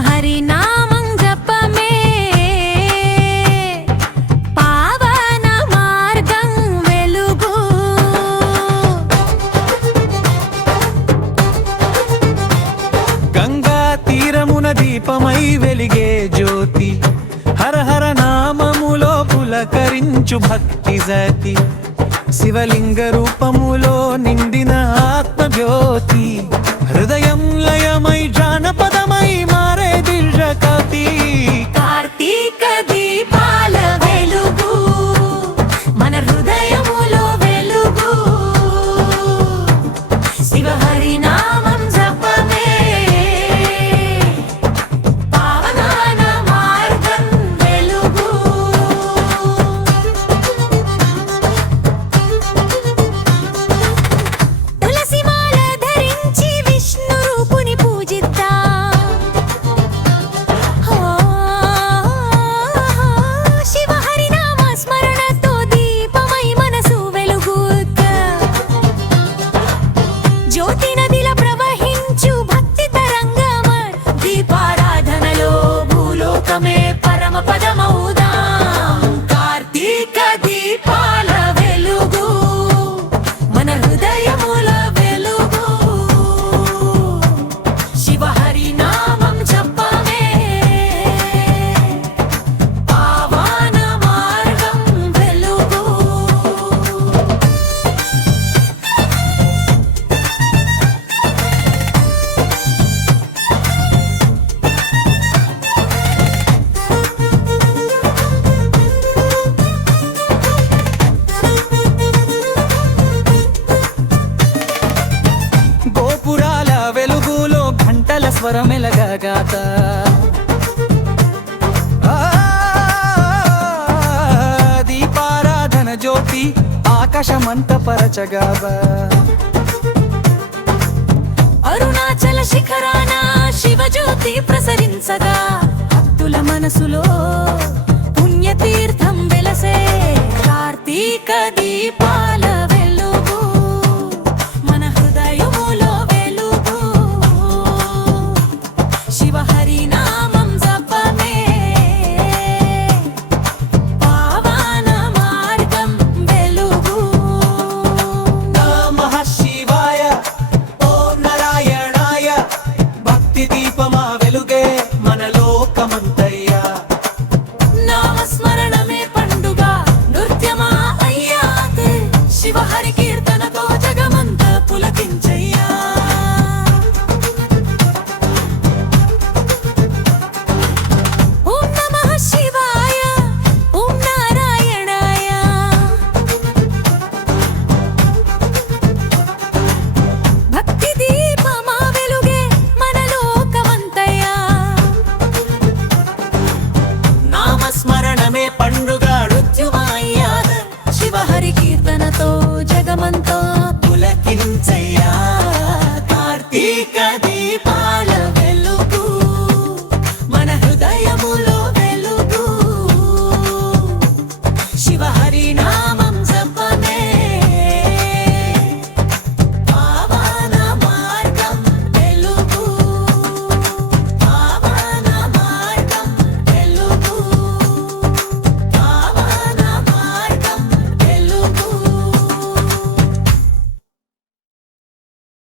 శివహరి నామం జపమే పావన మార్గం వెలుగు. గంగా తీరమున దీపమై వెలిగే జ్యోతి, హర హర నామములో పులకరించు భక్తి జతి. శివలింగ రూపములో నిండిన ఆత్మజ్యోతి, హృదయం లయమై జానపదమై మారే దివ్యకతి. కార్తీక దీపాల వెలుగు మన హృదయములో వెలుగు. శివహరి నామం జపమే పావన మార్గం వెలుగు. తులసి మాల ధరించి విష్ణు రూపుని పూజిద్దాం. శివహరి నామ స్మరణతో దీపమై మనసు వెలుగుద్దాం. జ్యోతి నదిల ప్రవహించు భక్తి తరంగమై దీపారాధనలో భూలోకమే పరమ పదమౌదాం. కార్తీక దీపాల వెలుగు మన హృదయముల వెలుగు. శివహరి నామం జపమే పావన మార్గం వెలుగు. గోపురాల వెలుగులో ఘంటల స్వరమెలగాత, దీపారాధన జ్యోతి ఆకాశమంత పరచగావా. అరుణాచల శిఖరాన శివజ్యోతి ప్రసరించగా భక్తుల మనసులో పుణ్యతీర్థం వెలసే. కార్తీక దీపాల వెలుగు మన హృదయములో వెలుగు. శివహరి నామం జపమే పావన మార్గం వెలుగు. నమః శివాయ, ఓం నారాయణాయ. భక్తి దీపమా వెలుగే మన లోకమంతయ్యా. నామస్మరణమే పండుగ నృత్యమా అయ్యాత్. శివహరి కీర్తనతో జగమంత పులకించయ్యా. ఓం నమః శివాయ, ఓం నారాయణాయ. భక్తి దీపమా వెలుగే మన లోకమంతయ్యా. నామస్మరణమే పండుగ నృత్యమాయ్యాత్. శివహరి కీర్తనతో జగమంతా పులకించయ్యా.